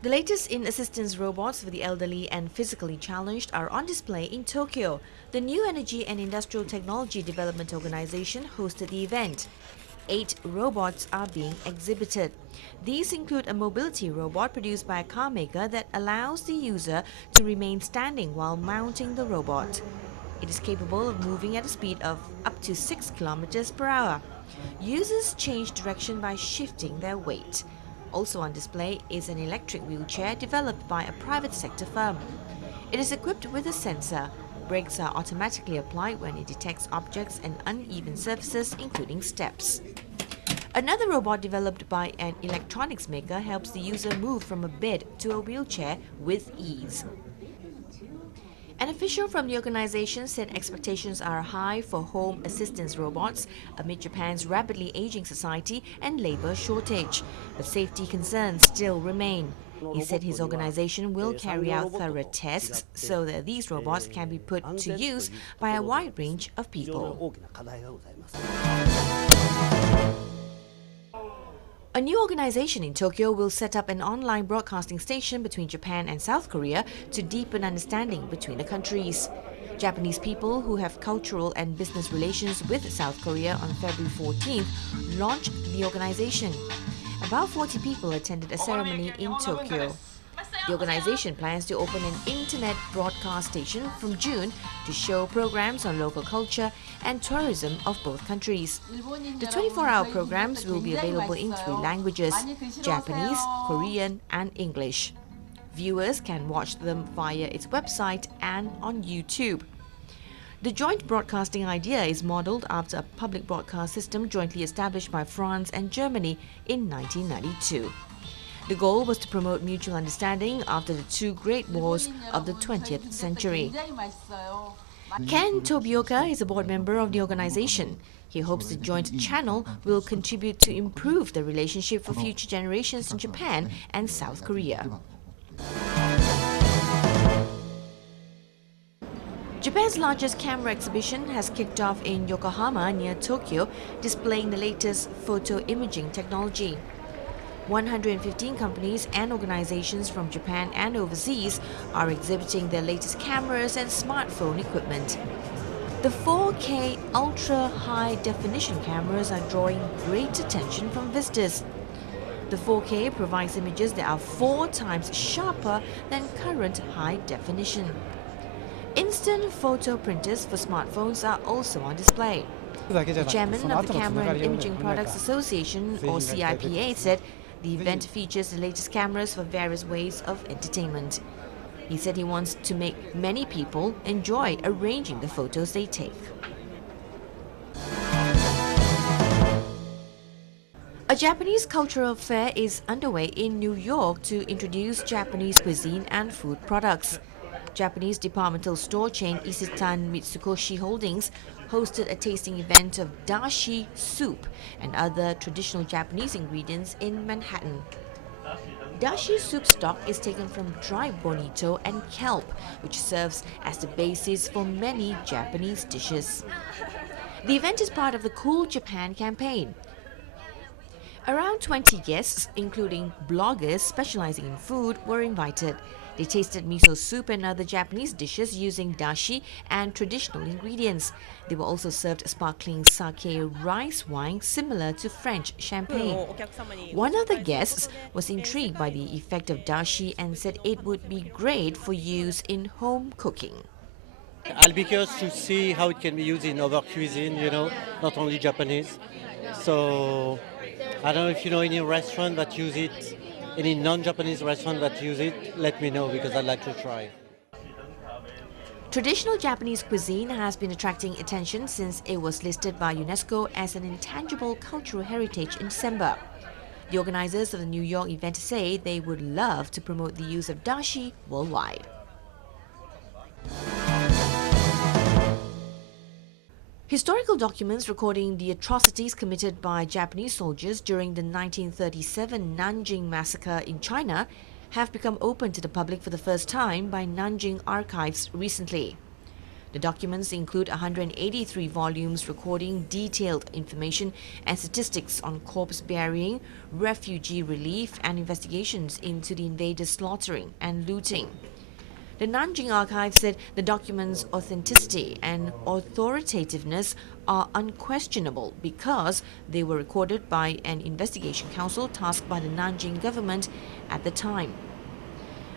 The latest in assistance robots for the elderly and physically challenged are on display in Tokyo. The New Energy and Industrial Technology Development Organization hosted the event. 8 robots are being exhibited. These include a mobility robot produced by a car maker that allows the user to remain standing while mounting the robot. It is capable of moving at a speed of up to 6 kilometers per hour. Users change direction by shifting their weight. Also on display is an electric wheelchair developed by a private sector firm. It is equipped with a sensor. Brakes are automatically applied when it detects objects and uneven surfaces, including steps. Another robot developed by an electronics maker helps the user move from a bed to a wheelchair with ease. An official from the organization said expectations are high for home assistance robots amid Japan's rapidly aging society and labor shortage, but safety concerns still remain. He said his organization will carry out thorough tests so that these robots can be put to use by a wide range of people. A new organization in Tokyo will set up an online broadcasting station between Japan and South Korea to deepen understanding between the countries. Japanese people who have cultural and business relations with South Korea on February 14th launched the organization. About 40 people attended a ceremony in Tokyo. The organization plans to open an internet broadcast station from June to show programs on local culture and tourism of both countries. The 24-hour programs will be available in 3 languages: Japanese, Korean, and English. Viewers can watch them via its website and on YouTube. The joint broadcasting idea is modeled after a public broadcast system jointly established by France and Germany in 1992. The goal was to promote mutual understanding after the 2 great wars of the 20th century. Ken Tobioka is a board member of the organization. He hopes the joint channel will contribute to improve the relationship for future generations in Japan and South Korea. Japan's largest camera exhibition has kicked off in Yokohama near Tokyo, displaying the latest photo imaging technology. 115 companies and organizations from Japan and overseas are exhibiting their latest cameras and smartphone equipment. The 4K ultra-high definition cameras are drawing great attention from visitors. The 4K provides images that are 4 times sharper than current high definition. Instant photo printers for smartphones are also on display. The chairman of the Camera and Imaging Products Association, or CIPA, said the event features the latest cameras for various ways of entertainment. He said he wants to make many people enjoy arranging the photos they take. A Japanese cultural fair is underway in New York to introduce Japanese cuisine and food products. Japanese departmental store chain Isetan Mitsukoshi Holdings hosted a tasting event of dashi soup and other traditional Japanese ingredients in Manhattan. Dashi soup stock is taken from dried bonito and kelp, which serves as the basis for many Japanese dishes. The event is part of the Cool Japan campaign. Around 20 guests, including bloggers specializing in food, were invited. They tasted miso soup and other Japanese dishes using dashi and traditional ingredients. They were also served sparkling sake rice wine similar to French champagne. One of the guests was intrigued by the effect of dashi and said it would be great for use in home cooking. I'll be curious to see how it can be used in other cuisine, not only Japanese. So I don't know if you know any restaurant that use it, any non-Japanese restaurant that use it, let me know because I'd like to try. Traditional Japanese cuisine has been attracting attention since it was listed by UNESCO as an intangible cultural heritage in December. The organizers of the New York event say they would love to promote the use of dashi worldwide. Historical documents recording the atrocities committed by Japanese soldiers during the 1937 Nanjing massacre in China have become open to the public for the first time by Nanjing archives recently. The documents include 183 volumes recording detailed information and statistics on corpse burying, refugee relief, and investigations into the invaders' slaughtering and looting. The Nanjing archive said the documents' authenticity and authoritativeness are unquestionable because they were recorded by an investigation council tasked by the Nanjing government at the time.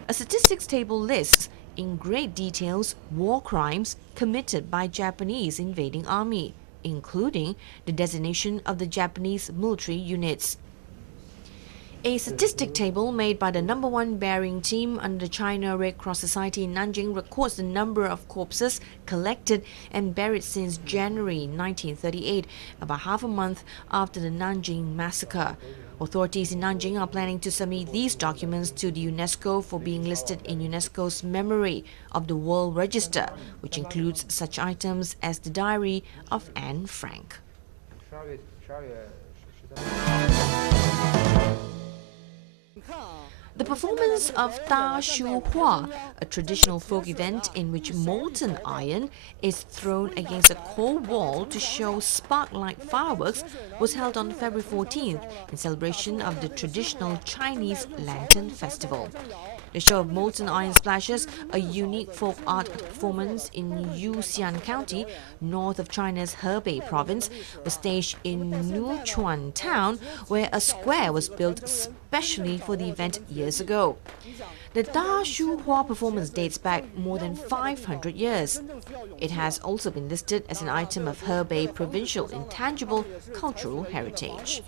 A statistics table lists in great details war crimes committed by Japanese invading army, including the designation of the Japanese military units. A statistic table made by the No. 1 burying team under the China Red Cross Society in Nanjing records the number of corpses collected and buried since January 1938, about half a month after the Nanjing massacre. Authorities in Nanjing are planning to submit these documents to the UNESCO for being listed in UNESCO's Memory of the World Register, which includes such items as the diary of Anne Frank. The performance of Da Shu Hua, a traditional folk event in which molten iron is thrown against a cold wall to show spark-like fireworks, was held on February 14th in celebration of the traditional Chinese Lantern Festival. The show of molten iron splashes, a unique folk art performance in Yuxian County, north of China's Hebei province, was staged in Nuchuan town, where a square was built specially for the event years ago. The Da Shu Hua performance dates back more than 500 years. It has also been listed as an item of Hebei provincial intangible cultural heritage.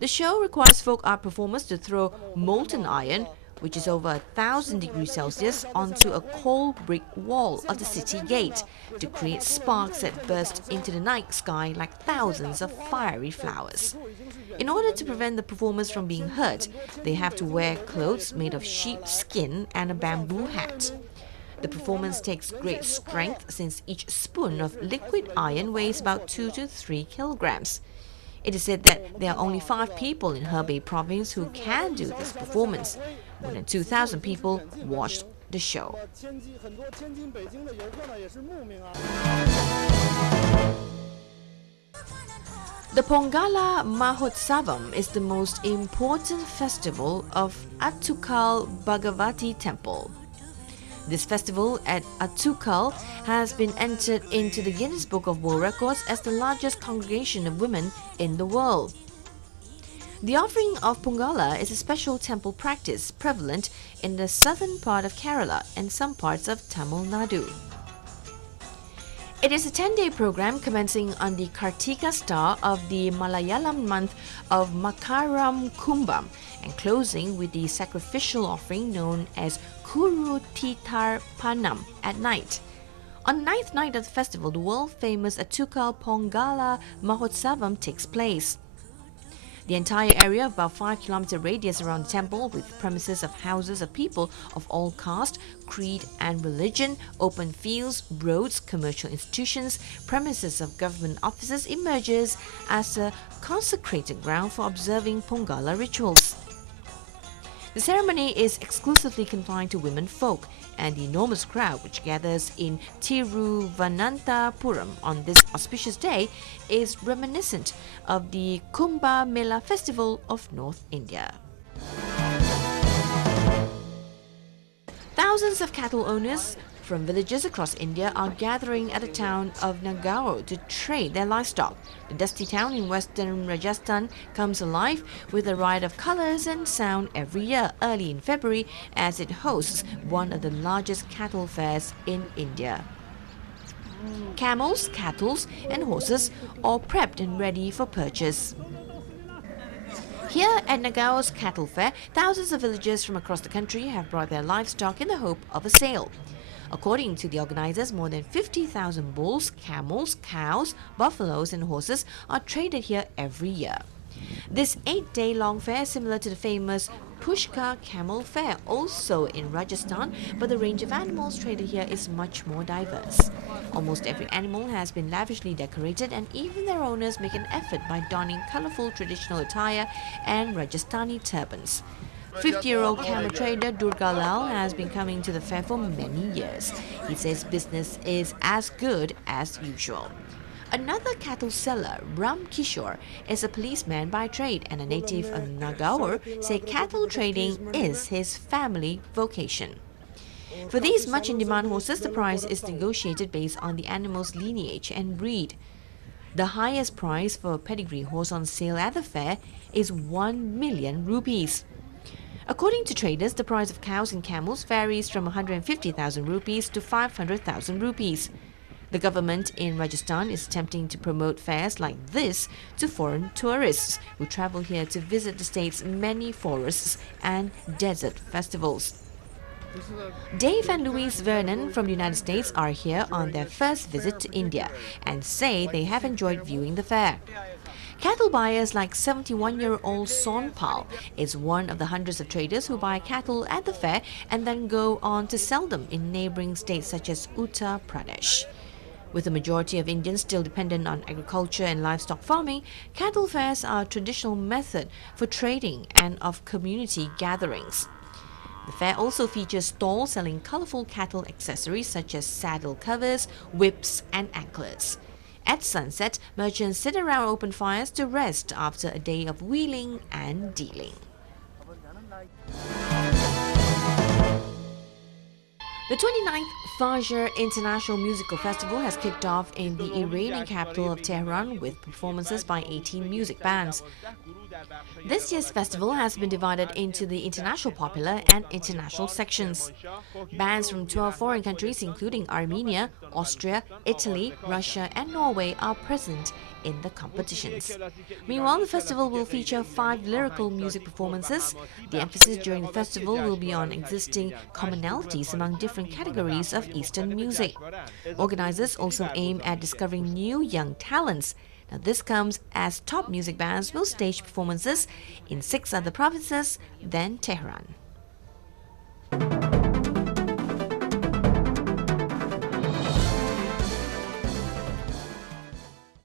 The show requires folk art performers to throw molten iron, which is over 1,000 degrees Celsius, onto a cold brick wall of the city gate to create sparks that burst into the night sky like thousands of fiery flowers. In order to prevent the performers from being hurt, they have to wear clothes made of sheep skin and a bamboo hat. The performance takes great strength since each spoon of liquid iron weighs about 2 to 3 kilograms. It is said that there are only 5 people in Hebei province who can do this performance. More than 2,000 people watched the show. The Pongal Mahotsavam is the most important festival of Attukal Bhagavati Temple. This festival at Attukal has been entered into the Guinness Book of World Records as the largest congregation of women in the world. The offering of Pongala is a special temple practice prevalent in the southern part of Kerala and some parts of Tamil Nadu. It is a 10-day program commencing on the Kartika star of the Malayalam month of Makaram Kumbam and closing with the sacrificial offering known as Kuru Titar Panam at night. On the 9th night of the festival, the world-famous Attukal Pongala Mahotsavam takes place. The entire area of about 5-kilometer radius around the temple, with premises of houses of people of all caste, creed and religion, open fields, roads, commercial institutions, premises of government offices, emerges as a consecrated ground for observing Pongala rituals. The ceremony is exclusively confined to women folk, and the enormous crowd which gathers in Tiruvananthapuram on this auspicious day is reminiscent of the Kumbh Mela festival of North India. Thousands of cattle owners from villages across India are gathering at the town of Nagaur to trade their livestock. The dusty town in western Rajasthan comes alive with a riot of colors and sound every year early in February as it hosts one of the largest cattle fairs in India. Camels, cattle and horses are prepped and ready for purchase. Here at Nagaur's cattle fair, thousands of villagers from across the country have brought their livestock in the hope of a sale. According to the organizers, more than 50,000 bulls, camels, cows, buffaloes and horses are traded here every year. This 8-day-long fair is similar to the famous Pushkar Camel Fair, also in Rajasthan, but the range of animals traded here is much more diverse. Almost every animal has been lavishly decorated, and even their owners make an effort by donning colorful traditional attire and Rajasthani turbans. 50-year-old camel trader Durga Lal has been coming to the fair for many years. He says business is as good as usual. Another cattle seller, Ram Kishore, is a policeman by trade and a native of Nagaur, say cattle trading is his family vocation. For these much-in-demand horses, the price is negotiated based on the animal's lineage and breed. The highest price for a pedigree horse on sale at the fair is 1 million rupees. According to traders, the price of cows and camels varies from 150,000 rupees to 500,000 rupees. The government in Rajasthan is attempting to promote fairs like this to foreign tourists who travel here to visit the state's many forests and desert festivals. Dave and Louise Vernon from the United States are here on their first visit to India and say they have enjoyed viewing the fair. Cattle buyers like 71-year-old Sonpal is one of the hundreds of traders who buy cattle at the fair and then go on to sell them in neighboring states such as Uttar Pradesh. With the majority of Indians still dependent on agriculture and livestock farming, cattle fairs are a traditional method for trading and of community gatherings. The fair also features stalls selling colorful cattle accessories such as saddle covers, whips, and anklets. At sunset, merchants sit around open fires to rest after a day of wheeling and dealing. The 29th Farger International Musical Festival has kicked off in the Iranian capital of Tehran with performances by 18 music bands. This year's festival has been divided into the international popular and international sections. Bands from 12 foreign countries including Armenia, Austria, Italy, Russia and Norway are present in the competitions. Meanwhile, the festival will feature 5 lyrical music performances. The emphasis during the festival will be on existing commonalities among different categories of Eastern music. Organizers also aim at discovering new young talents. Now, this comes as top music bands will stage performances in 6 other provinces than Tehran.